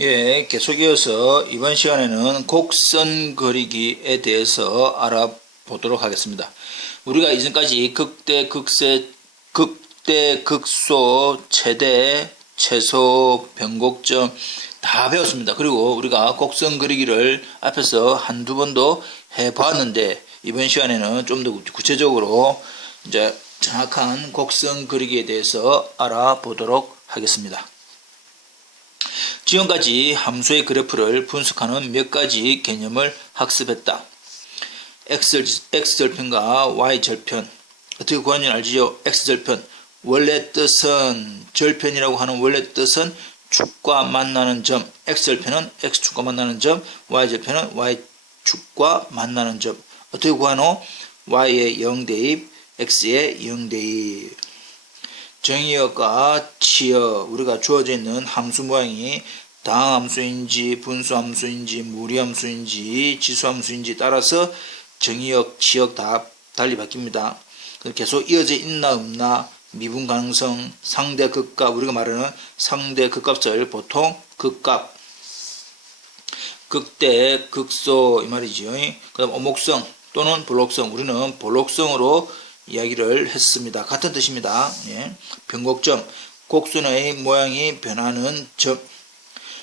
예, 계속 이어서 이번 시간에는 곡선 그리기에 대해서 알아보도록 하겠습니다. 우리가 이전까지 극대, 극소, 최대, 최소, 변곡점 다 배웠습니다. 그리고 우리가 곡선 그리기를 앞에서 한두 번도 해봤는데 이번 시간에는 좀 더 구체적으로 이제 정확한 곡선 그리기에 대해서 알아보도록 하겠습니다. 지금까지 함수의 그래프를 분석하는 몇 가지 개념을 학습했다. x절편과 y절편 어떻게 구하는지 알지요? x절편 원래 뜻은 절편이라고 하는 원래 뜻은 축과 만나는 점, x절편은 x축과 만나는 점, y절편은 y축과 만나는 점. 어떻게 구하노? y의 0대입, x의 0대입. 정의역과 치역, 우리가 주어져 있는 함수 모양이 다항함수인지 분수함수인지 무리함수인지 지수함수인지 따라서 정의역, 치역 다 달리 바뀝니다. 계속 이어져 있나 없나, 미분 가능성, 상대 극값, 우리가 말하는 상대 극값을 보통 극값, 극대, 극소 이 말이죠. 그 다음 오목성 또는 볼록성, 우리는 볼록성으로 이야기를 했습니다. 같은 뜻입니다. 예. 변곡점, 곡선의 모양이 변하는 점,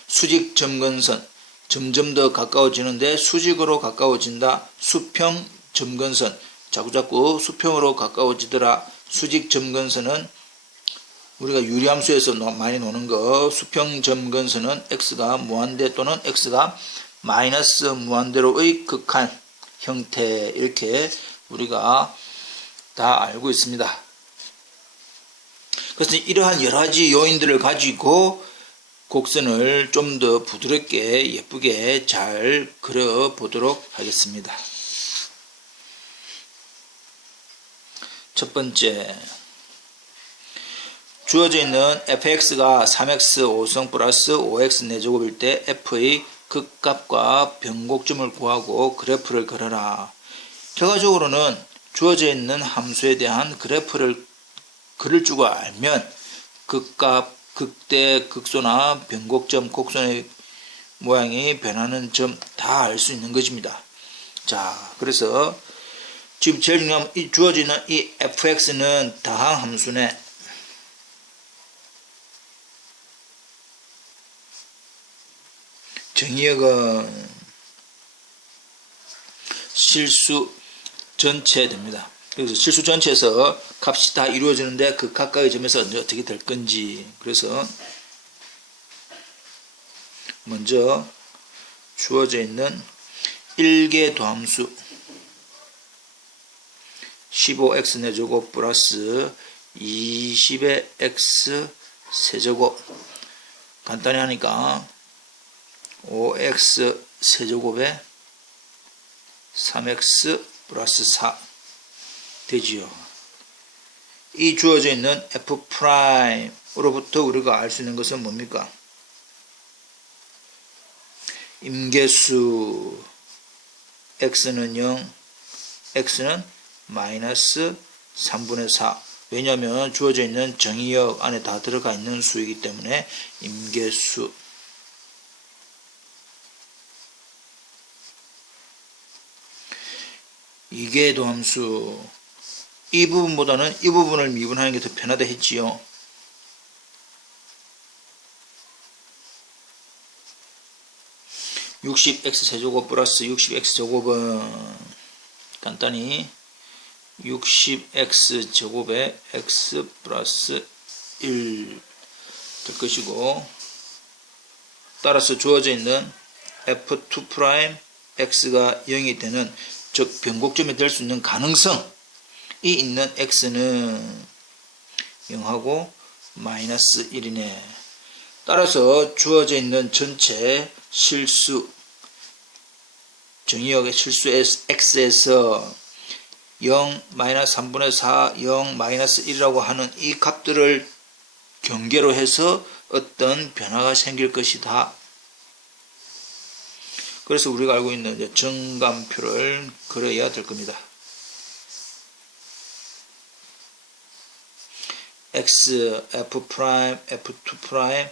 수직 점근선, 점점 더 가까워지는데 수직으로 가까워진다. 수평 점근선, 자꾸자꾸 수평으로 가까워지더라. 수직 점근선은 우리가 유리함수에서 많이 노는 거, 수평 점근선은 x가 무한대 또는 x가 마이너스 무한대로의 극한 형태, 이렇게 우리가 다 알고 있습니다. 그래서 이러한 여러 가지 요인들을 가지고 곡선을 좀 더 부드럽게 예쁘게 잘 그려보도록 하겠습니다. 첫 번째, 주어져 있는 fx가 3x 5성 플러스 5x 4제곱일 때 f의 극값과 변곡점을 구하고 그래프를 그려라. 결과적으로는 주어져 있는 함수에 대한 그래프를 그릴 줄 알면 극값, 극대, 극소나 변곡점, 곡선의 모양이 변하는 점 다 알 수 있는 것입니다. 자, 그래서 지금 제일 중요한 이 주어져 있는 이 fx는 다항 함수네. 정의역은 실수 전체 됩니다. 그래서 실수 전체에서 값이 다 이루어지는데 그 각각의 점에서 어떻게 될 건지, 그래서 먼저 주어져 있는 1개 도함수 15x 4제곱 플러스 20의 x 세제곱, 간단히 하니까 5x 세제곱에 3x 플러스 4 되지요. 이 주어져 있는 f'으로부터 우리가 알 수 있는 것은 뭡니까? 임계수 x는 0, x는 마이너스 3분의 4. 왜냐하면 주어져 있는 정의역 안에 다 들어가 있는 수이기 때문에 임계수. 이계 도함수, 이 부분보다는 이 부분을 미분하는 게 더 편하다 했지요. (60x) 세제곱 플러스 60x 제곱은 간단히 60x 제곱에 x 플러스 1 될 것이고, 따라서 주어져 있는 f2' x가 0이 되는, 즉 변곡점이 될 수 있는 가능성이 있는 x는 0하고 마이너스 1이네. 따라서 주어져 있는 전체 실수, 정의역의 실수 x에서 0, 마이너스 3분의 4, 0, 마이너스 1이라고 하는 이 값들을 경계로 해서 어떤 변화가 생길 것이다. 그래서 우리가 알고 있는 정감표를 그려야 될 겁니다. x, f', f2',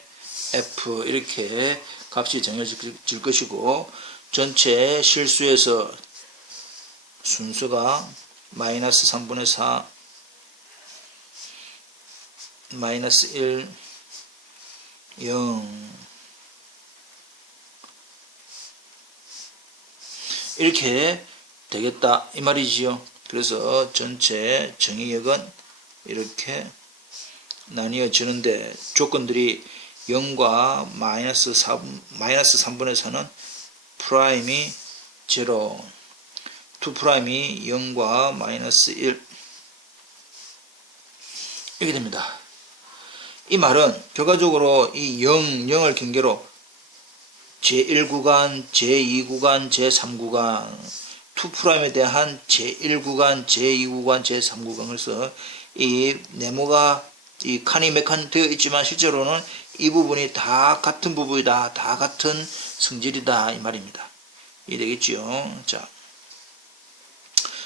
F 이렇게 값이 정해질 것이고, 전체 실수에서 순서가 마이너스 3분의 4, 마이너스 1, 0 이렇게 되겠다 이 말이지요. 그래서 전체 정의역은 이렇게 나뉘어지는데, 조건들이 0과 마이너스 3분의 4는 프라임이 0, 2 프라임이 0과 마이너스 1 이렇게 됩니다. 이 말은 결과적으로 이 0을 경계로 제1구간, 제2구간, 제3구간, 2 프라임에 대한 제1구간, 제2구간, 제3구간, 그래서 이 네모가 이 칸이 몇 칸 되어 있지만 실제로는 이 부분이 다 같은 부분이다, 다 같은 성질이다 이 말입니다. 이해되겠지요? 자,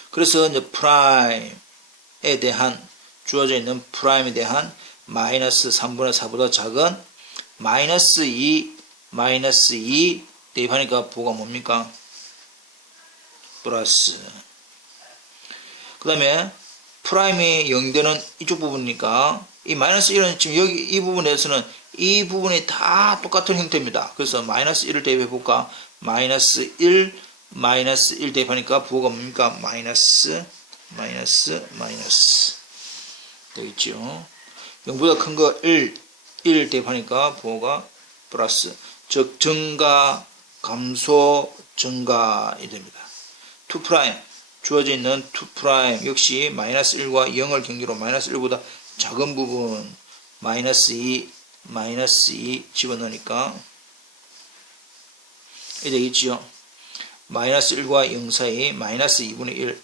그래서 이제 프라임에 대한 주어져 있는 프라임에 대한 마이너스 3분의 4보다 작은 마이너스 2 대입하니까 부호가 뭡니까? 플러스. 그 다음에 프라임이 0되는 이쪽 부분이니까 이 마이너스 1은 지금 여기 이 부분에서는 이 부분이 다 똑같은 형태입니다. 그래서 마이너스 1을 대입해 볼까? 마이너스 1 대입하니까 부호가 뭡니까? 마이너스 되겠죠. 0보다 큰 거 1 대입하니까 부호가 플러스. 즉 증가, 감소, 증가이 됩니다. 2 프라임 주어져 있는 2 프라임 역시 마이너스 1과 0을 경계로 마이너스 1보다 작은 부분 마이너스 2 집어넣으니까 이게 되겠지요. 마이너스 1과 0 사이 마이너스 2분의 1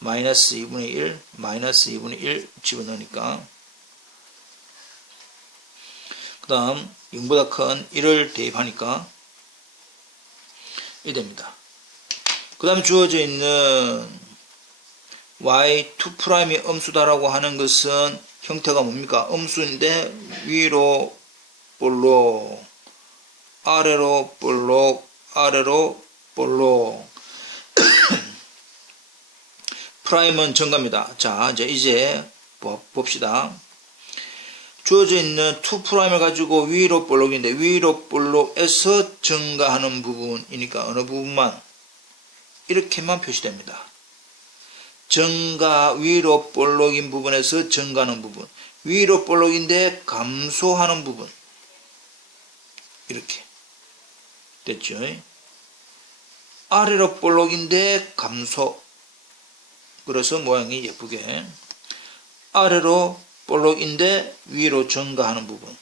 마이너스 2분의 1 집어넣으니까, 그 다음 0보다 큰 1을 대입하니까 이 됩니다. 그 다음에 주어져 있는 y 2'이 음수다라고 하는 것은 형태가 뭡니까? 음수인데 위로 볼록, 아래로 볼록, 아래로 볼록. 프라임은 증가입니다. 자, 이제 봅시다. 주어져 있는 2'을 가지고 위로 볼록인데 위로 볼록에서 증가하는 부분이니까 어느 부분만 이렇게만 표시됩니다. 증가 위로 볼록인 부분에서 증가하는 부분, 위로 볼록인데 감소하는 부분, 이렇게 됐죠. 아래로 볼록인데 감소, 그래서 모양이 예쁘게 아래로 볼록인데 위로 증가하는 부분,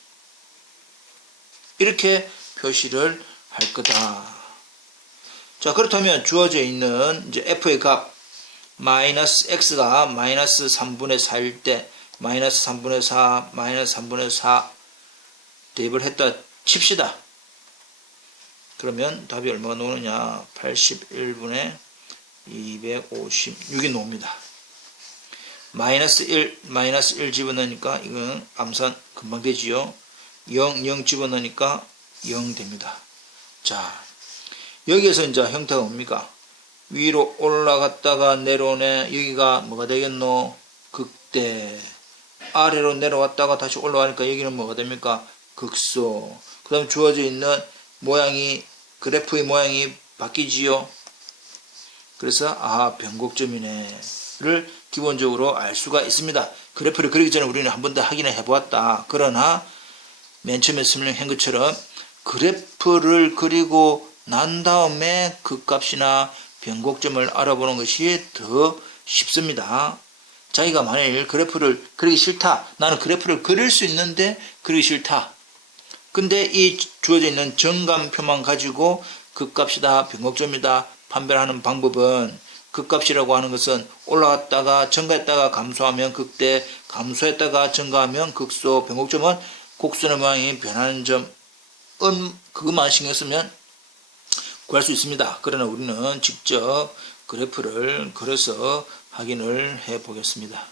이렇게 표시를 할 거다. 자, 그렇다면 주어져 있는 이제 f의 값 마이너스 x가 마이너스 3분의 4일 때 마이너스 3분의 4 마이너스 3분의 4 대입을 했다 칩시다. 그러면 답이 얼마가 나오느냐? 81분의 256이 나옵니다. 마이너스 1 집어넣으니까 이건 암산 금방 되지요. 0 집어넣으니까 0 됩니다. 자, 여기에서 이제 형태가 뭡니까? 위로 올라갔다가 내려오네. 여기가 뭐가 되겠노? 극대. 아래로 내려왔다가 다시 올라가니까 여기는 뭐가 됩니까? 극소. 그 다음에 주어져 있는 모양이, 그래프의 모양이 바뀌지요. 그래서 변곡점이네를 기본적으로 알 수가 있습니다. 그래프를 그리기 전에 우리는 한 번 더 확인을 해보았다. 그러나 맨 처음에 설명한 것처럼 그래프를 그리고 난 다음에 그 값이나 변곡점을 알아보는 것이 더 쉽습니다. 자기가 만일 그래프를 그리기 싫다. 나는 그래프를 그릴 수 있는데 그리기 싫다. 근데 이 주어져 있는 정감표만 가지고 그 값이다, 변곡점이다 판별하는 방법은, 그 값이라고 하는 것은 올라갔다가 증가했다가 감소하면 극대, 감소했다가 증가하면 극소, 변곡점은 곡선의 모양이 변하는 점은 그것만 신경 쓰면 구할 수 있습니다. 그러나 우리는 직접 그래프를 그려서 확인을 해 보겠습니다.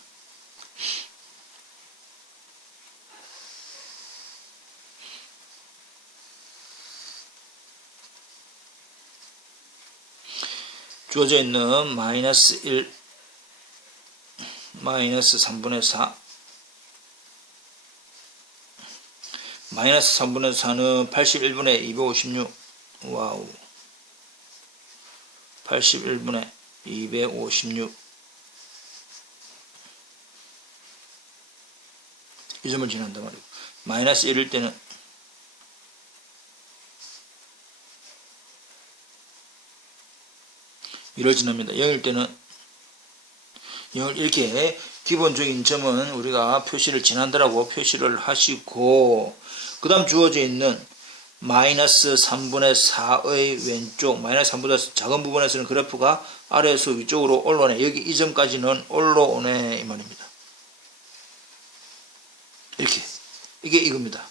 주어져 있는 마이너스 1, 마이너스 3분의 4, 마이너스 3분의 4는 81분의 256, 와우, 81분의 256, 이 점을 지난단 말이고, 마이너스 1일 때는 이를 지납니다. 0일 때는 0을 이렇게 기본적인 점은 우리가 표시를 지난다라고 표시를 하시고, 그 다음 주어져 있는 마이너스 3분의 4의 왼쪽, 마이너스 3분의 4 작은 부분에서는 그래프가 아래에서 위쪽으로 올라오네. 여기 이 점까지는 올라오네 이 말입니다. 이렇게 이게 이겁니다.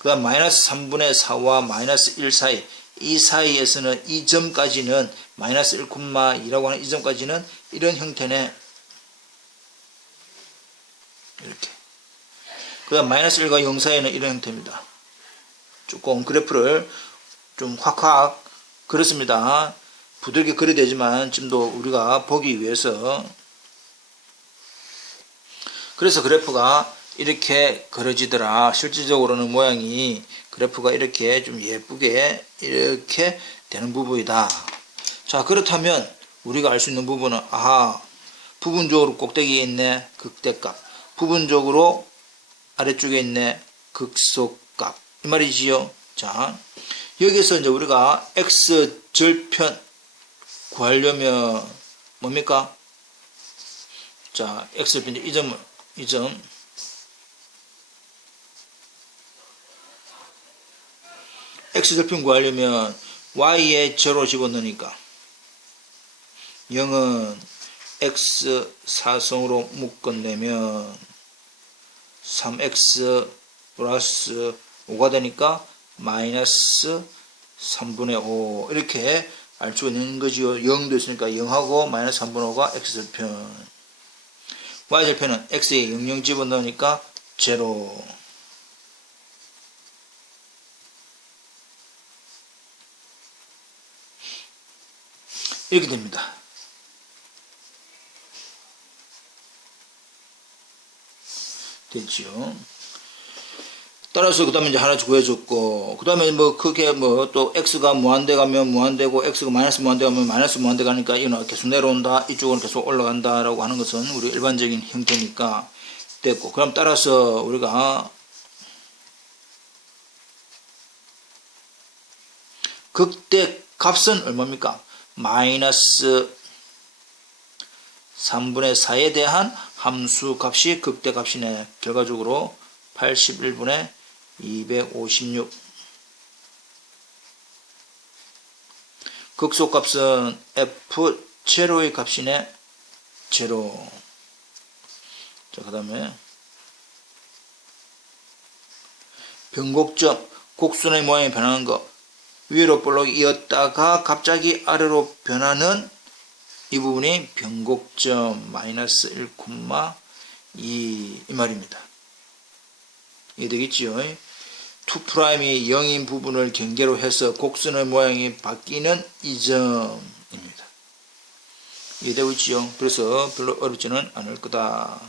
그 다음 마이너스 3분의 4와 마이너스 1 사이, 이 사이에서는 이 점까지는 마이너스 1,2라고 하는 이 점까지는 이런 형태네. 이렇게. 그 다음 마이너스 1과 0 사이에는 이런 형태입니다. 조금 그래프를 좀 확확 그렇습니다. 부드럽게 그려야 되지만 좀 더 우리가 보기 위해서, 그래서 그래프가 이렇게 그려지더라. 실질적으로는 모양이 그래프가 이렇게 좀 예쁘게 이렇게 되는 부분이다. 자, 그렇다면 우리가 알 수 있는 부분은, 아하, 부분적으로 꼭대기에 있네 극대값, 부분적으로 아래쪽에 있네 극소값, 이 말이지요. 자, 여기서 이제 우리가 x 절편 구하려면 뭡니까? 자, x 절편, 이 점 x 절편 구하려면 y에 제로 집어넣으니까 0은 x 사성으로 묶어내면 3x 플러스 5가 되니까 마이너스 3분의 5 이렇게 알 수 있는 거지요. 0도 있으니까 0하고 마이너스 3분의 5가 x절편, y절편은 x에 00 집어넣으니까 제로. 이렇게 됩니다. 됐죠. 따라서 그 다음에 이제 하나 구해줬고, 그 다음에 뭐 크게 뭐 또 x가 무한대 가면 무한대고 x가 마이너스 무한대 가면 마이너스 무한대 가니까 이거는 계속 내려온다, 이쪽은 계속 올라간다 라고 하는 것은 우리 일반적인 형태니까 됐고, 그럼 따라서 우리가 극대 값은 얼마입니까? 마이너스 3분의 4에 대한 함수 값이 극대 값이네. 결과적으로 81분의 256. 극소값은 f 제로의 값이네. 제로. 자, 그 다음에 변곡점, 곡선의 모양이 변하는 거, 위로 볼록이 이었다가 갑자기 아래로 변하는 이 부분이 변곡점 마이너스 1,2 이 말입니다. 이게 되겠지요. 2'이 0인 부분을 경계로 해서 곡선의 모양이 바뀌는 이 점입니다. 이해되고 있지요. 그래서 별로 어렵지는 않을 거다.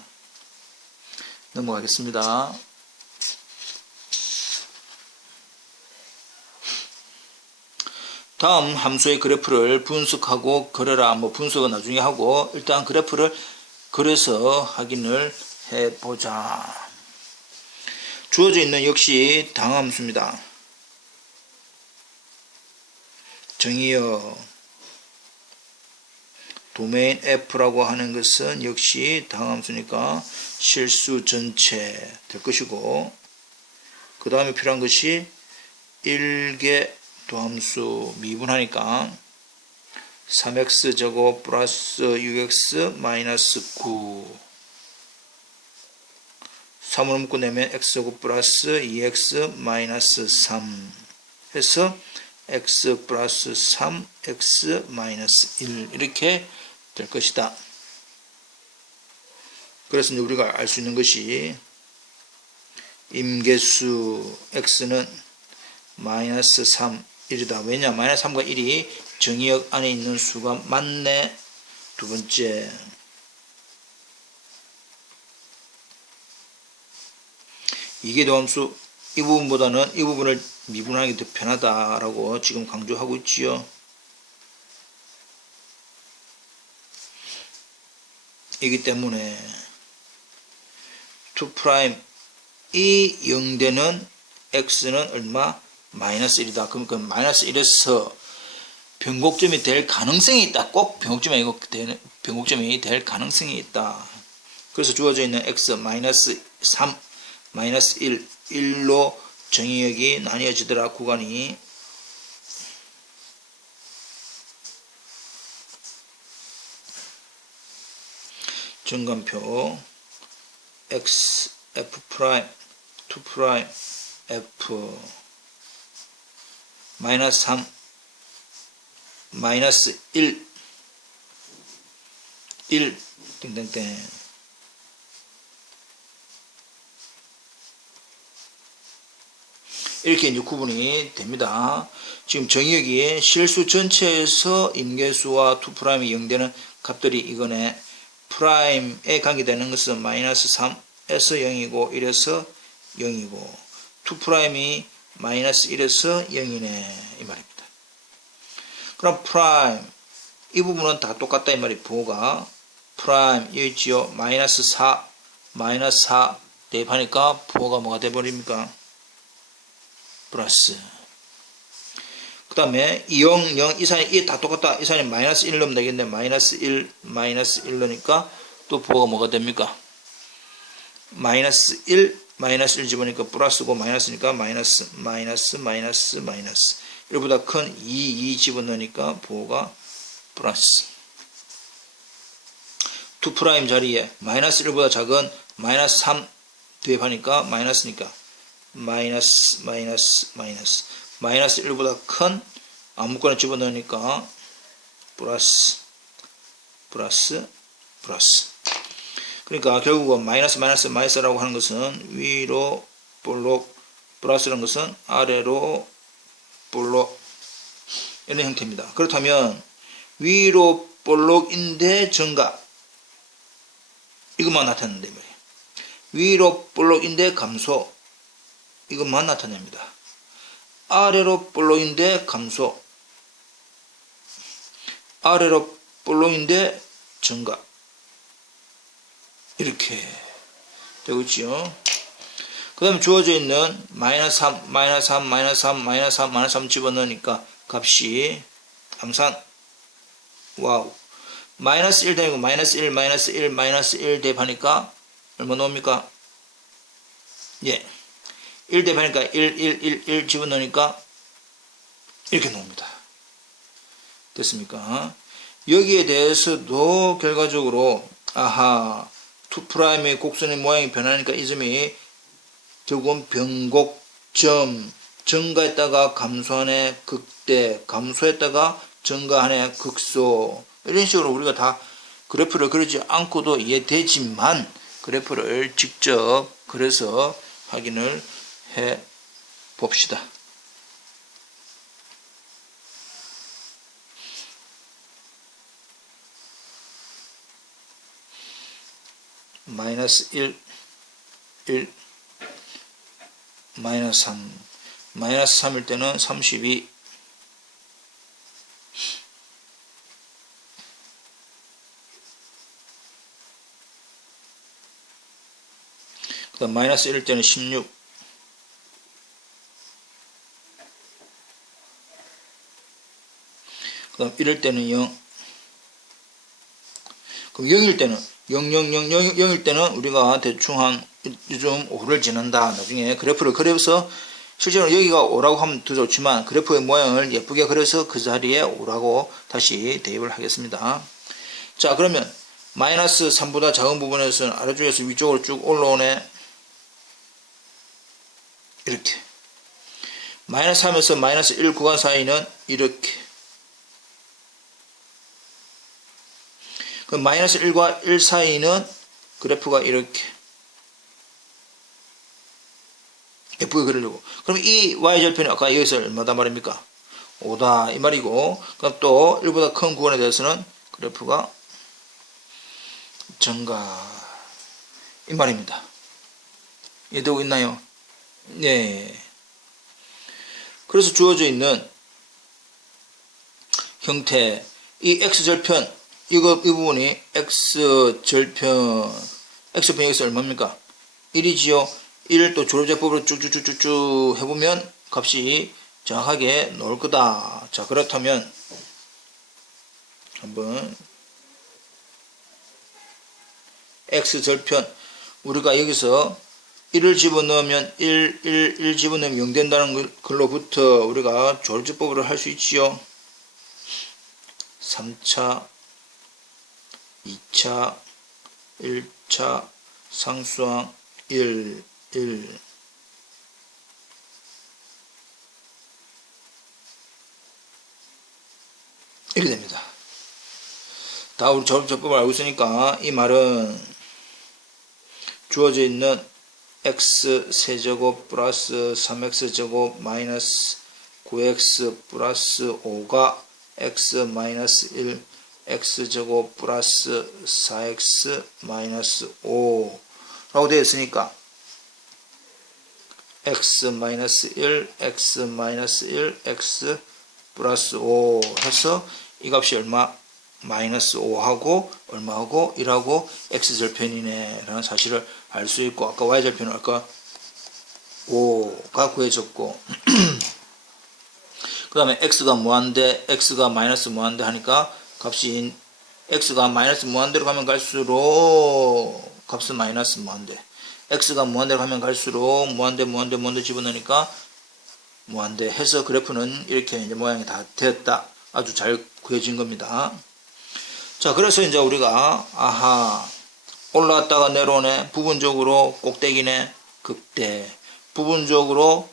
넘어가겠습니다. 다음 함수의 그래프를 분석하고 그려라. 뭐 분석은 나중에 하고 일단 그래프를 그려서 확인을 해보자. 주어져 있는 역시 당함수입니다. 정의어 도메인 F라고 하는 것은 역시 당함수니까 실수 전체 될 것이고, 그 다음에 필요한 것이 1개 도함수 미분하니까 3x제곱 플러스 6x 마이너스 9, 3으로 묶어내면 x제곱 플러스 2x 마이너스 3 해서 x 플러스 3x 마이너스 1 이렇게 될 것이다. 그래서 이제 우리가 알 수 있는 것이 임계수 x는 마이너스 3, 1이다. 왜냐? 마이너스 3과 1이 정의역 안에 있는 수가 맞네. 두 번째, 이계도함수 이 부분보다는 이 부분을 미분하는 게 더 편하다라고 지금 강조하고 있지요. 이기 때문에 2' 이 0되는 x는 얼마? 마이너스 1이다. 그럼 그 마이너스 1에서 변곡점이 될 가능성이 있다. 꼭 변곡점이 아니고 변곡점이 될 가능성이 있다. 그래서 주어져 있는 x 마이너스 3, 마이너스 1, 1로 정의역이 나뉘어지더라. 구간이. 정관표 x, f', 2', f, 마이너스 3, 마이너스 1, 1, 땡땡땡. 이렇게 이제 구분이 됩니다. 지금 정의역이 실수 전체에서 임계수와 2'이 0되는 값들이 이거네. 프라임에 관계되는 것은 마이너스 3에서 0이고 1에서 0이고 2'이 마이너스 1에서 0이네 이 말입니다. 그럼 프라임 이 부분은 다 똑같다 이 말이. 부호가 프라임 여기 있지요. 마이너스 4 마이너스 4 대입하니까 부호가 뭐가 돼버립니까? 플러스. 그 다음에 0, 0, 이 사인이 이 다 똑같다. 이 사인이 마이너스 1 넣으면 되겠네. 마이너스 1, 마이너스 1 넣으니까 또 부호가 뭐가 됩니까? 마이너스 1, 마이너스 1 집으니까 플러스고 마이너스니까 마이너스, 마이너스, 마이너스, 마이너스. 1보다 큰 2 집어넣으니까 부호가 플러스. 2' 자리에 마이너스 1보다 작은 마이너스 3 대입하니까 마이너스니까 마이너스, 마이너스, 마이너스. 마이너스 1보다 큰 아무거나 집어넣으니까 플러스, 플러스, 플러스. 그러니까 결국은 마이너스, 마이너스, 마이너스라고 하는 것은 위로 볼록, 플러스라는 것은 아래로 볼록 이런 형태입니다. 그렇다면 위로 볼록인데 증가 이것만 나타낸다 말이에요. 위로 볼록인데 감소 이것만 나타냅니다. 아래로 볼록인데 감소, 아래로 볼록인데 증가 이렇게 되고 있죠. 그 다음에 주어져 있는 마이너스 3, 마이너스 3, 마이너스 3, 마이너스 3, 마이너스 3 집어넣으니까 값이 암산 와우 마이너스 1 되고 마이너스 1, 마이너스 1, 마이너스 1 대입하니까 얼마 나옵니까? 예. 1 대입하니까 1, 1, 1, 1 집어넣으니까 이렇게 나옵니다. 됐습니까? 여기에 대해서도 결과적으로 아하 2'의 곡선의 모양이 변하니까 이 점이 결국은 변곡점 증가했다가 감소하네 극대 감소했다가 증가하네 극소 이런 식으로 우리가 다 그래프를 그리지 않고도 이해되지만 그래프를 직접 그래서 확인을 해 봅시다. 마이너스 1, 1, 마이너스 3, 마이너스 3일 때는 32, 그 다음 마이너스 1일 때는 16, 그 다음 1일 때는 0, 그럼 0일 때는 0, 0, 0, 0, 0일 때는 우리가 대충 한 요즘 5를 지난다. 나중에 그래프를 그려서 실제로 여기가 5라고 하면 더 좋지만 그래프의 모양을 예쁘게 그려서 그 자리에 5라고 다시 대입을 하겠습니다. 자 그러면 마이너스 3보다 작은 부분에서는 아래쪽에서 위쪽으로 쭉 올라오네. 이렇게 마이너스 3에서 마이너스 1 구간 사이는 이렇게 그 마이너스 1과 1 사이는 그래프가 이렇게 예쁘게 그리려고. 그럼 이 y절편이 아까 여기서 얼마다 말입니까? 5다 이 말이고, 그럼 또 1보다 큰 구간에 대해서는 그래프가 증가 이 말입니다. 이해되고 있나요? 네. 그래서 주어져 있는 형태, 이 x절편, 이 부분이 x절편, x편 여기서 얼마입니까? 1이지요. 1을 또 조로제법으로 쭉쭉쭉쭉 해보면 값이 정확하게 나올 거다. 자, 그렇다면 한번 x절편, 우리가 여기서 1을 집어넣으면 1 집어넣으면 0 된다는 걸로부터 우리가 조로제법으로 할 수 있지요. 3차, 2차, 1차, 상수항 1 이렇게 됩니다. 다 우리 조로제법을 알고 있으니까 이 말은 주어져 있는 x 세제곱 플러스 3x제곱 마이너스 9x 플러스 5가 x 마이너스 1 x제곱 플러스 4x 마이너스 5 라고 되어 있으니까 x 마이너스 1 x 마이너스 1 x 플러스 5 해서 이 값이 얼마? 마이너스 5하고 얼마하고 1하고 x절편이네 라는 사실을 알 수 있고, 아까 y절편은 아까 5가 구해졌고 그 다음에 x가 무한대, x가 마이너스 무한대 하니까 값이 x가 마이너스 무한대로 가면 갈수록 값은 마이너스 무한대, x가 무한대로 가면 갈수록 무한대 집어넣으니까 무한대 해서 그래프는 이렇게 이제 모양이 다 되었다. 아주 잘 구해진 겁니다. 자, 그래서 이제 우리가 올라왔다가 내려오네, 부분적으로 꼭대기네, 극대, 부분적으로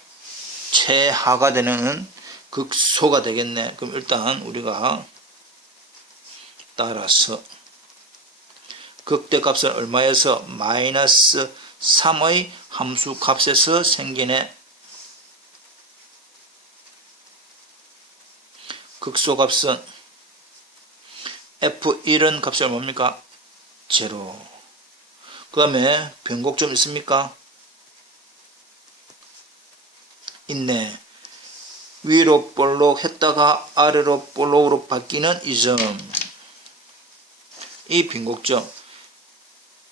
최하가 되는 극소가 되겠네. 그럼 일단 우리가 따라서 극대 값은 얼마에서? 마이너스 3의 함수 값에서 생기네. 극소 값은 F1은 값이 얼마입니까? 0. 그 다음에 변곡점 있습니까? 있네. 위로 볼록 했다가 아래로 볼록으로 바뀌는 이 점, 이 변곡점,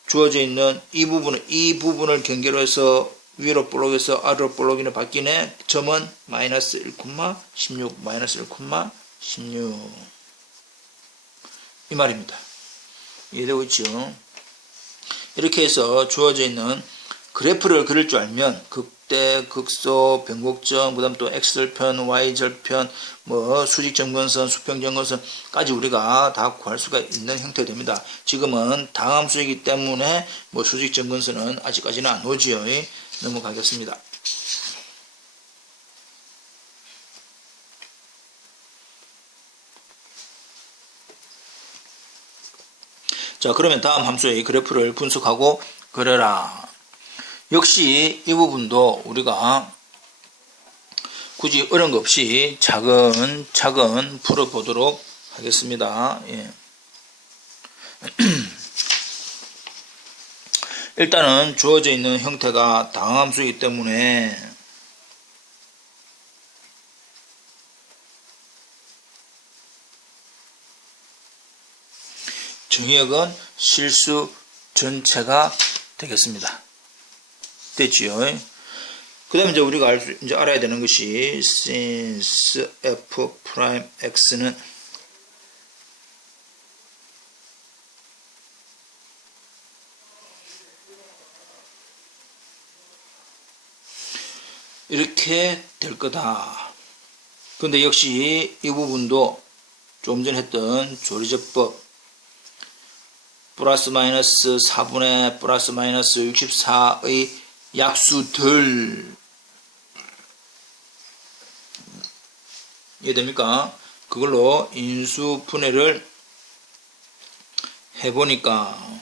주어져 있는 이 부분을 경계로 해서 위로 볼록에서 아래로 볼록이 바뀌네. 점은 마이너스 1,16 마이너스 1,16 이 말입니다. 이해되고 있죠? 이렇게 해서 주어져 있는 그래프를 그릴 줄 알면 극대, 극소, 변곡점, 그 다음 또 x절편, y절편, 뭐 수직점근선, 수평점근선까지 우리가 다 구할 수가 있는 형태가 됩니다. 지금은 당함수이기 때문에 뭐 수직점근선은 아직까지는 안 오지요. 넘어가겠습니다. 자, 그러면 다음 함수의 그래프를 분석하고 그려라. 역시 이 부분도 우리가 굳이 어려운 거 없이 차근차근 풀어보도록 하겠습니다. 예. 일단은 주어져 있는 형태가 당함수이기 때문에 정의역은 실수 전체가 되겠습니다. 됐지요? 그 다음에 이제 우리가 이제 알아야 되는 것이 since f'x는 이렇게 될 거다. 근데 역시 이 부분도 좀 전에 했던 조리제법 플러스 마이너스 4분의 플러스 마이너스 64의 약수들 이해됩니까? 그걸로 인수분해를 해보니까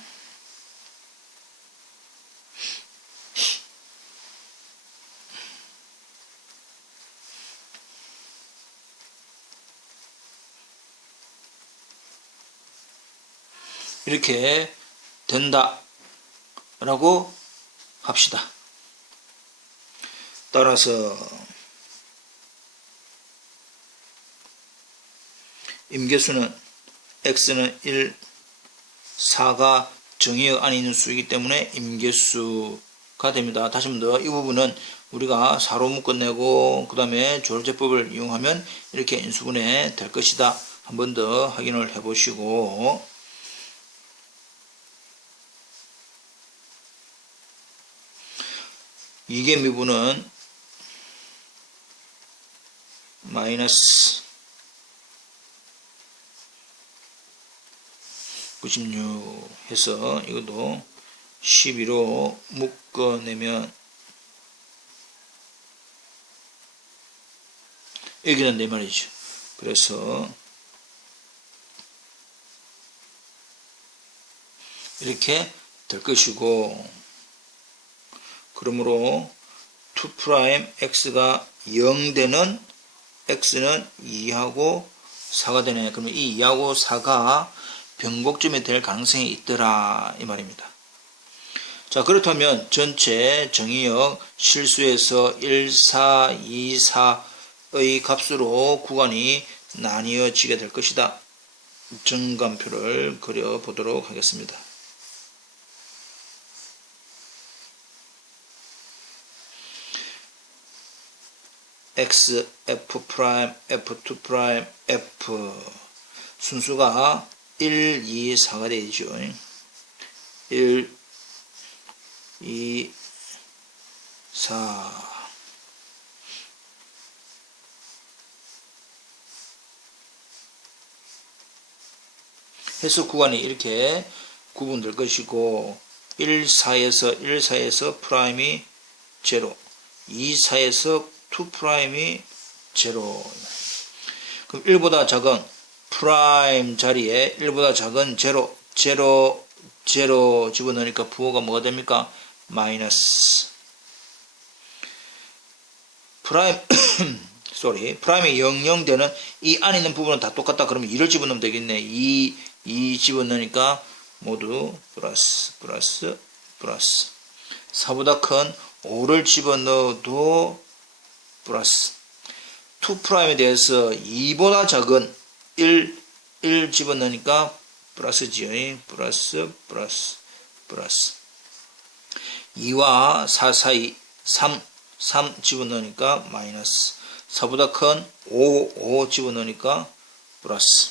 이렇게 된다 라고 합시다. 따라서 임계수는 x는 1, 4가 정의역 안에 있는 수이기 때문에 임계수가 됩니다. 다시 한 번 더 이 부분은 우리가 4로 묶어내고 그 다음에 조율제법을 이용하면 이렇게 인수분해 될 것이다. 한 번 더 확인을 해 보시고, 이계 미분은 마이너스 96 해서 이것도 12로 묶어내면 이렇게 된다 이 말이죠. 그래서 이렇게 될 것이고, 그러므로 2'x가 0되는 x는 2하고 4가 되네. 그러면 이 2하고 4가 변곡점이 될 가능성이 있더라 이 말입니다. 자, 그렇다면 전체 정의역 실수에서 1, 4, 2, 4의 값으로 구간이 나뉘어지게 될 것이다. 정감표를 그려보도록 하겠습니다. x, f', f2', f 순수가 1, 2, 4가 되죠. 1, 2, 4 해서 구간이 이렇게 구분될 것이고, 1, 4에서 프라임이 0, 2, 4에서 2 프라임이 0. 그럼 1보다 작은 프라임 자리에 1보다 작은 0, 0, 0 집어넣으니까 부호가 뭐가 됩니까? 마이너스. 프라임이 0, 되는 이 안에 있는 부분은 다 똑같다. 그러면 2를 집어넣으면 되겠네. 2 집어넣으니까 모두 플러스. 4보다 큰 5를 집어넣어도 플러스. 2'에 대해서 2보다 작은 1 집어넣으니까 플러스지요. 플러스. 2와 4 사이 3 집어넣으니까 마이너스. 4보다 큰 5 집어넣으니까 플러스.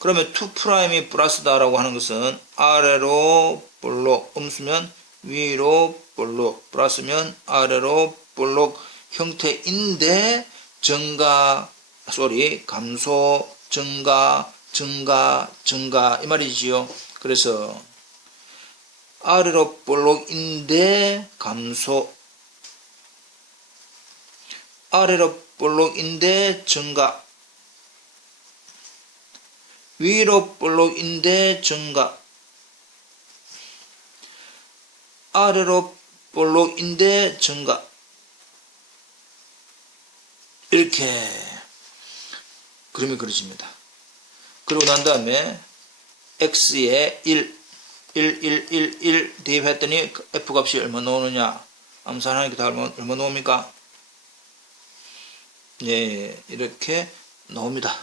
그러면 2'이 플러스다라고 하는 것은 아래로 볼록, 음수면 위로 볼록, 플러스면 아래로 볼록 형태인데 감소, 증가 이 말이지요. 그래서 아래로 볼록인데 감소, 아래로 볼록인데 증가, 위로 볼록인데 증가, 아래로 볼록인데 증가. 이렇게 그림이 그려집니다. 그리고 난 다음에 x에 1 대입했더니 f값이 얼마 나오느냐? 암산하니까 다 얼마 나옵니까? 예, 이렇게 나옵니다.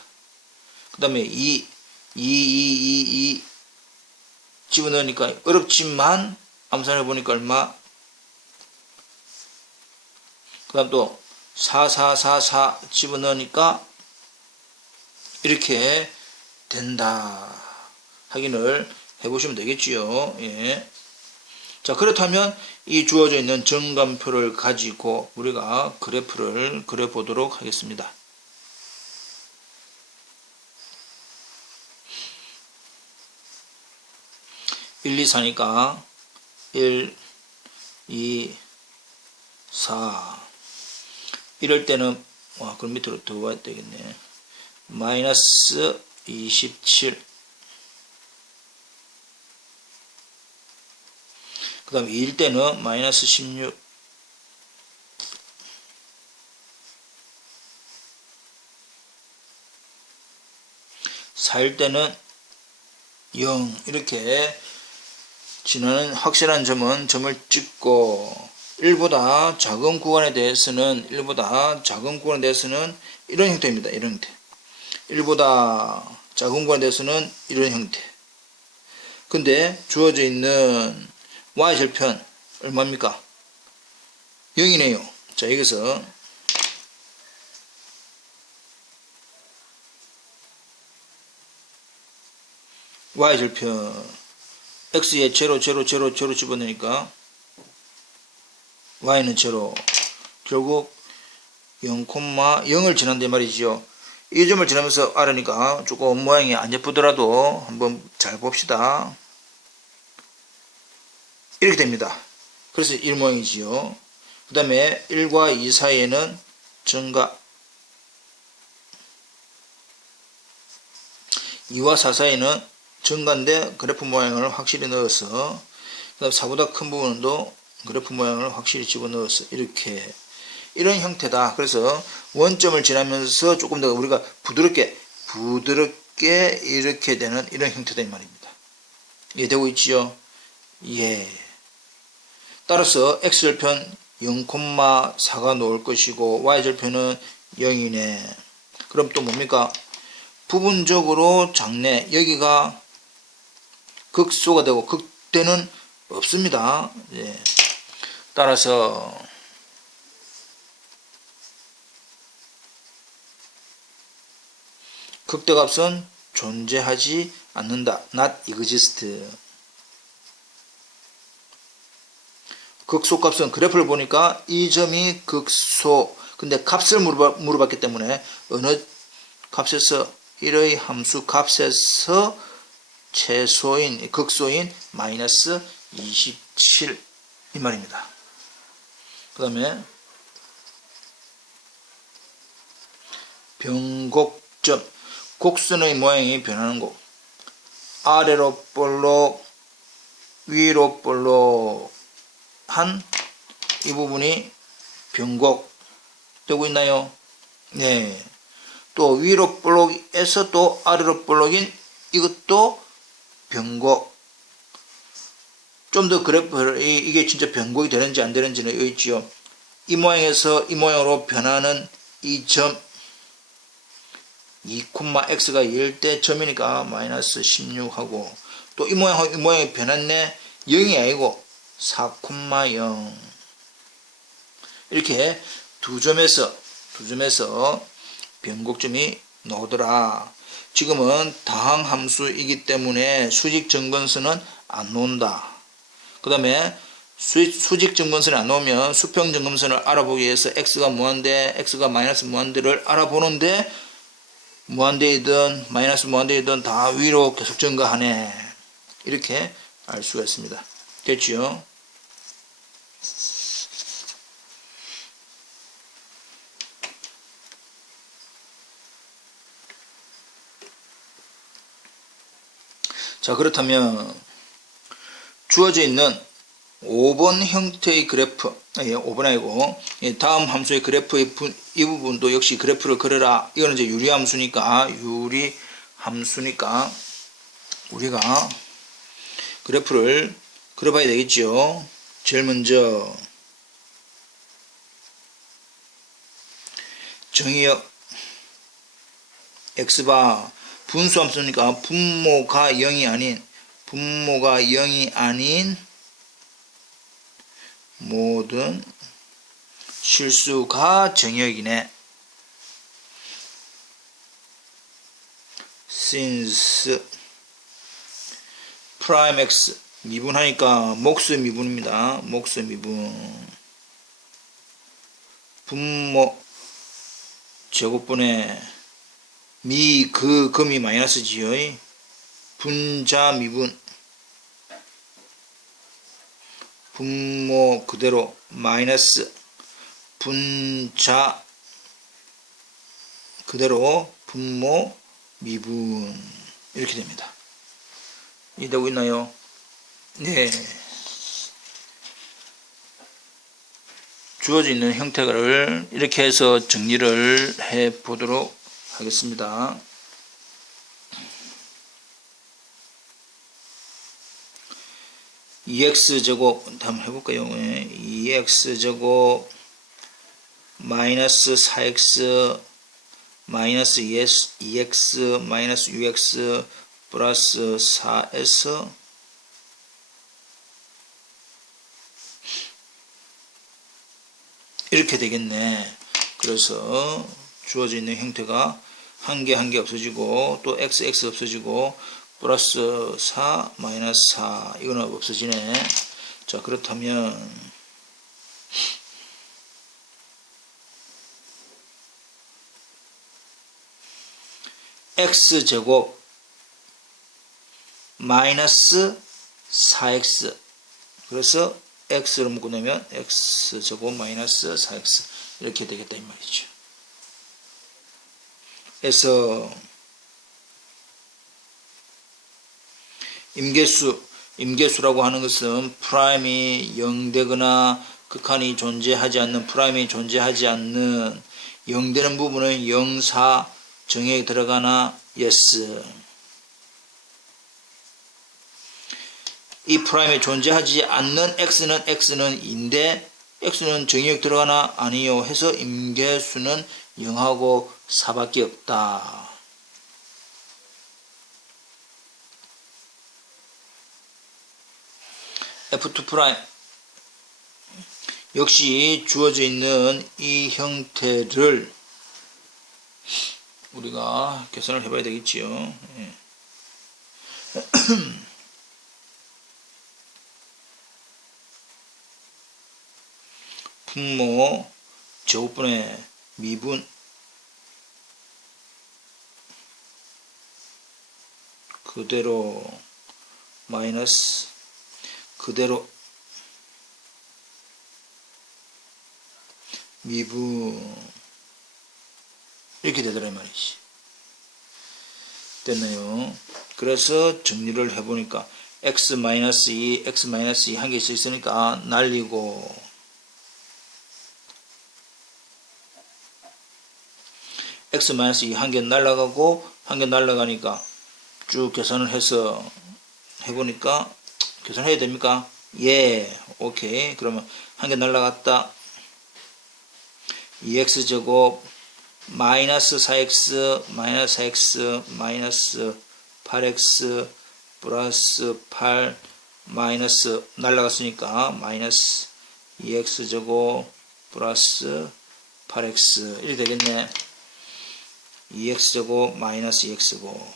그 다음에 2 집어넣으니까 어렵지만 암산해 보니까 얼마? 그 다음 또 4 집어넣으니까 이렇게 된다. 확인을 해보시면 되겠지요. 예. 자, 그렇다면 이 주어져 있는 정감표를 가지고 우리가 그래프를 그려보도록 하겠습니다. 1, 2, 4니까 1, 2, 4 이럴 때는 그럼 밑으로 더 와야 되겠네. 마이너스 27 그 다음 2일 때는 마이너스 16 4일 때는 0 이렇게 지나는 확실한 점은 점을 찍고 1보다 작은 구간에 대해서는 이런 형태입니다. 이런 형태. 1보다 작은 구간에 대해서는 이런 형태. 근데 주어져 있는 y절편 얼마입니까? 0이네요. 자, 여기서 y절편 x에 0, 0, 0, 0 집어넣으니까 y는 0. 결국 0,0을 지난단 말이죠. 이 점을 지나면서 알으니까 조금 모양이 안 예쁘더라도 한번 잘 봅시다. 이렇게 됩니다. 그래서 1 모양이지요. 그 다음에 1과 2 사이에는 정각, 2와 4 사이는 정가인데 그래프 모양을 확실히 넣어서, 그 다음 4보다 큰 부분도 그래프 모양을 확실히 집어넣어서 이렇게, 이런 형태다. 그래서 원점을 지나면서 조금 더 우리가 부드럽게 이렇게 되는 이런 형태다 이 말입니다. 이해되고 있지요? 예. 따라서 x절편 0,4가 나올 것이고 y절편은 0이네. 그럼 또 뭡니까? 부분적으로 작네. 여기가 극소가 되고 극대는 없습니다. 예. 따라서 극대값은 존재하지 않는다. not exist. 극소값은 그래프를 보니까 이 점이 극소. 근데 값을 물어봤기 때문에 어느 값에서 1의 함수 값에서 최소인 극소인 마이너스 27 이 말입니다. 그 다음에 변곡점, 곡선의 모양이 변하는 곳. 아래로 볼록 위로 볼록 한 이 부분이 변곡 되고 있나요? 네. 또 위로 볼록에서 또 아래로 볼록인 이것도 변곡. 좀 더 그래프를 이게 진짜 변곡이 되는지 안 되는지는 여기 있지요. 이 모양에서 이 모양으로 변하는 이 점 2,x가 1일 때 점이니까 마이너스 16하고, 또 이 모양이 변했네. 0이 아니고 4,0 이렇게 두 점에서 변곡점이 나오더라. 지금은 다항 함수이기 때문에 수직 증건선은 안 나온다. 그 다음에 수직 증건선이 안 나오면 수평 증건선을 알아보기 위해서 x가 무한대, x가 마이너스 무한대를 알아보는데 무한대이든 마이너스 무한대이든 다 위로 계속 증가하네. 이렇게 알 수가 있습니다. 됐지요? 자, 그렇다면 주어져 있는 5번 형태의 그래프, 5번 아니고 다음 함수의 그래프의 이 부분도 역시 그래프를 그려라. 이거는 이제 유리함수니까 우리가 그래프를 그려봐야 되겠죠. 제일 먼저 정의역 x바 분수함수니까 분모가 0이 아닌 모든 실수가 정의역이네. since prime x 미분하니까 목수 미분입니다. 목수 미분. 분모 제곱분의 금이 마이너스지요. 분자 미분. 분모 그대로 마이너스 분자 그대로 분모 미분. 이렇게 됩니다. 이해되고 있나요? 네. 주어져 있는 형태를 이렇게 해서 정리를 해 보도록 하겠습니다. 2x제곱 한번 해볼까요? 2x제곱 마이너스 4x 마이너스 2x 마이너스 6x 플러스 4s 이렇게 되겠네. 그래서 주어져 있는 형태가 한 개 없어지고 또 x 없어지고 플러스 4 마이너스 4 이거는 없어지네. 자, 그렇다면 x제곱 마이너스 4x 그래서 x를 묶어내면 x제곱 마이너스 4x 이렇게 되겠다 이 말이죠. 그래서 임계수라고 하는 것은 프라임이 0되거나 극한이 존재하지 않는 프라임이 존재하지 않는 0되는 부분은 0, 4 정의에 들어가나 yes. 이 프라임이 존재하지 않는 x는 인데 x는 정의역 들어가나 아니요 해서 임계수는 0하고 4밖에 없다. F2' 역시 주어져 있는 이 형태를 우리가 계산을 해봐야 되겠지요. 예. 분모 제곱분의 미분 그대로 마이너스 그대로 미분 이렇게 되더라 이 말이지. 됐나요? 그래서 정리를 해보니까 x-2 x-2 한 개씩 있으니까 날리고 x-2 한 개 날라가고 한 개 날라가니까 쭉 계산을 해서 해보니까 계산해야 됩니까? 예, 오케이. 그러면 한 개 날라갔다. 2x제곱 마이너스 4x 마이너스 4x 마이너스 8x 플러스 8 마이너스 날라갔으니까 마이너스 2x제곱 플러스 8x 이렇게 되겠네. 2x제곱 마이너스 2x제곱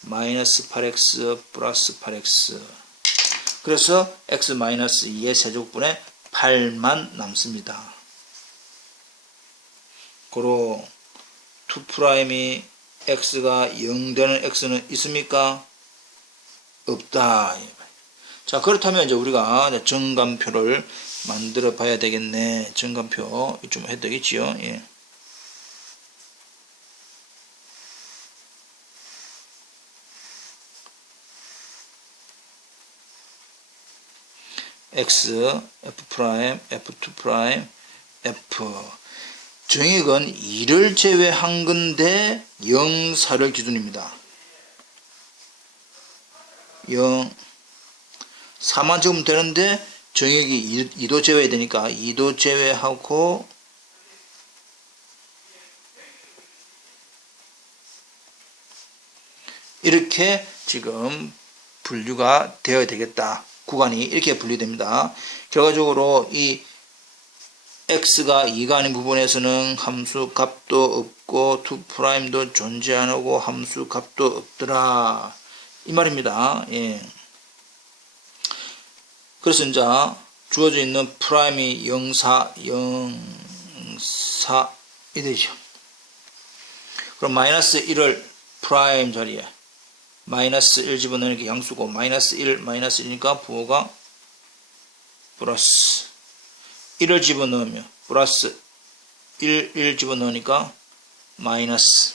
마이너스 8x 플러스 8x 그래서 x 마이너스 2의 세제곱분의 8만 남습니다. 고로 2'이 x가 0되는 x는 있습니까? 없다. 자, 그렇다면 이제 우리가 정감표를 만들어 봐야 되겠네. 정감표 좀 해도 되겠지요? 예. x, f', f2', f 정액은 2를 제외한 건데 0, 4를 기준입니다. 0, 4만 적으면 되는데 정액이 2도 제외해야 되니까 2도 제외하고 이렇게 지금 분류가 되어야 되겠다. 구간이 이렇게 분류됩니다. 결과적으로 이 x가 2가 아닌 부분에서는 함수 값도 없고 2'도 존재 안 하고 함수 값도 없더라. 이 말입니다. 예. 그래서 이제 주어져 있는 프라임이 0, 4, 0, 4 이 되죠. 그럼 마이너스 1을 프라임 자리에 마이너스 1 집어넣으니까 양수고 마이너스 1, 마이너스 1이니까 부호가 플러스 1을 집어넣으면 플러스 1 집어넣으니까 마이너스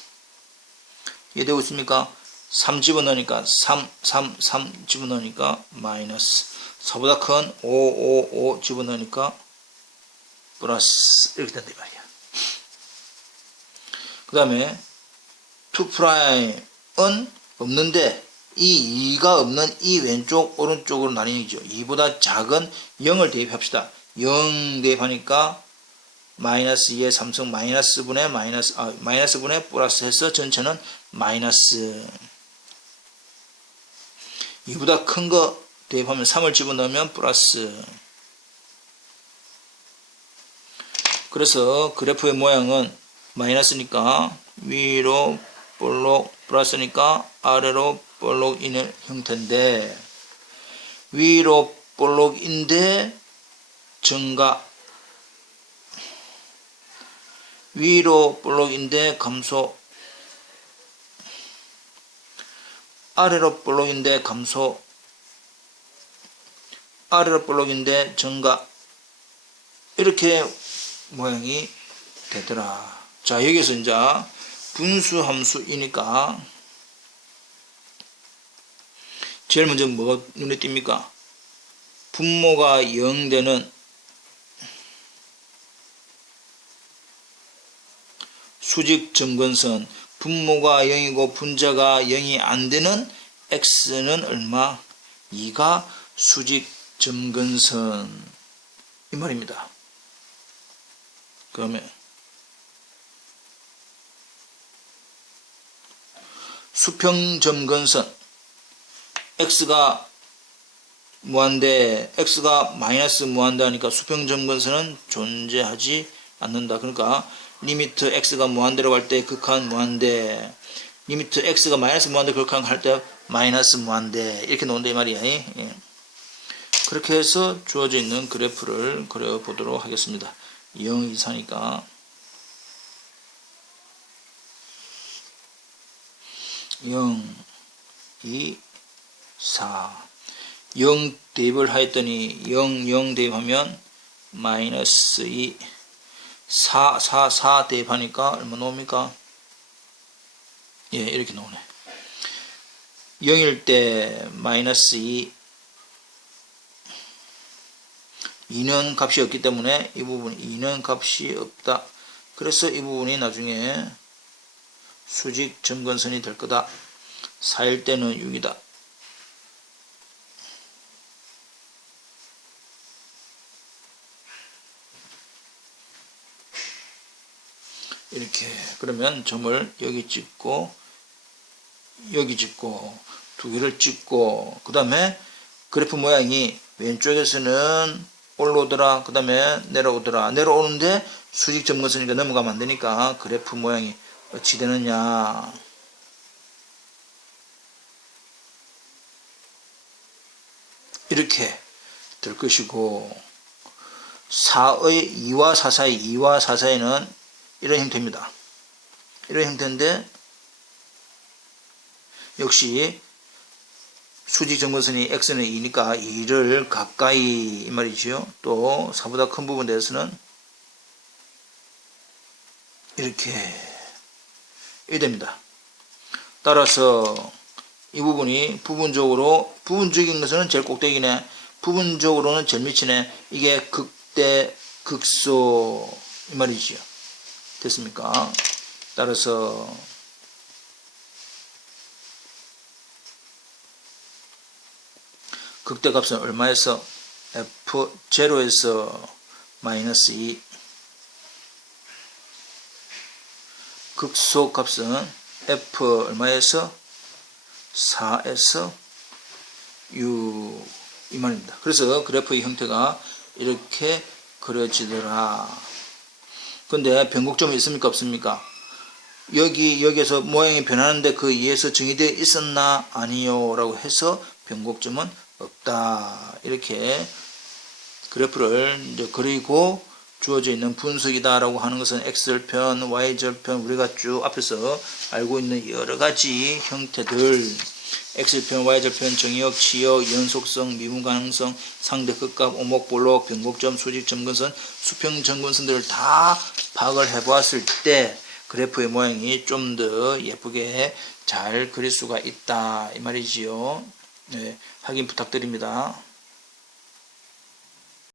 이해되고 있습니까? 3 집어넣으니까 3 집어넣으니까 마이너스 4보다 큰 5 집어넣으니까 플러스 이렇게 된다 이 말이야. 그 다음에 2'은 없는데 이 2가 없는 이 왼쪽 오른쪽으로 나뉘죠. 2보다 작은 0을 대입합시다. 0 대입하니까 마이너스 2의 3승 마이너스 분의 마이너스 분의 플러스 해서 전체는 마이너스. 2보다 큰 거 대입하면 3을 집어넣으면 플러스. 그래서 그래프의 모양은 마이너스니까 위로 볼록 플러스니까 아래로 볼록인의 형태인데, 위로 볼록인데 증가, 위로 볼록인데 감소, 아래로 볼록인데 감소, 아래로 볼록인데 증가, 이렇게 모양이 되더라. 자, 여기서 이제 분수함수이니까 제일 먼저 뭐가 눈에 띕니까? 분모가 0 되는 수직 점근선, 분모가 0이고 분자가 0이 안 되는 x는 얼마? 2가 수직 점근선, 이 말입니다. 그러면 수평 점근선, x가 무한대, x가 마이너스 무한대하니까 수평 점근선은 존재하지 않는다. 그러니까 리미트 x가 무한대라고 할 때 극한 무한대, 리미트 x가 마이너스 무한대 극한 할 때 마이너스 무한대, 이렇게 나온다 이 말이야. 예. 그렇게 해서 주어져 있는 그래프를 그려보도록 하겠습니다. 0 이상이니까 0, 2, 4 0 대입을 하였더니 0, 0 대입하면 마이너스 2, 4 대입하니까 얼마 나옵니까? 예, 이렇게 나오네. 0일 때 마이너스 2, 2는 값이 없기 때문에 이 부분 2는 값이 없다. 그래서 이 부분이 나중에 수직 점근선이 될 거다. 4일 때는 6이다. 이렇게. 그러면 점을 여기 찍고 여기 찍고 두 개를 찍고, 그 다음에 그래프 모양이 왼쪽에서는 올라오더라, 그 다음에 내려오더라. 내려오는데 수직 점근선이니까 넘어가면 안 되니까 그래프 모양이 어찌 되느냐, 이렇게 될 것이고, 2와 4 사이, 2와 4 사이는 이런 형태입니다. 이런 형태인데 역시 수직 점근선이 x는 2니까 2를 가까이, 이 말이죠. 또 4보다 큰 부분에 대해서는 이렇게 됩니다. 따라서 이 부분이 부분적인 것은 제일 꼭대기네, 부분적으로는 제일 밑이네. 이게 극대 극소, 이 말이죠. 됐습니까? 따라서 극대값은 얼마에서? F0에서 마이너스 2. 극소값은 F 얼마에서? 4에서 6, 이 말입니다. 그래서 그래프의 형태가 이렇게 그려지더라. 근데 변곡점이 있습니까? 없습니까? 여기에서 모양이 변하는데 그 이에서 정의되어 있었나? 아니요 라고 해서 변곡점은 없다. 이렇게 그래프를 이제 그리고 주어져 있는 분석이다 라고 하는 것은 X절편, Y절편, 우리가 쭉 앞에서 알고 있는 여러 가지 형태들, X절편, Y절편, 정의역, 치역, 연속성, 미분 가능성, 상대 극값, 오목, 볼록, 변곡점, 수직 점근선, 수평 점근선들을 다 파악을 해 보았을 때 그래프의 모양이 좀 더 예쁘게 잘 그릴 수가 있다, 이 말이지요. 네, 확인 부탁드립니다.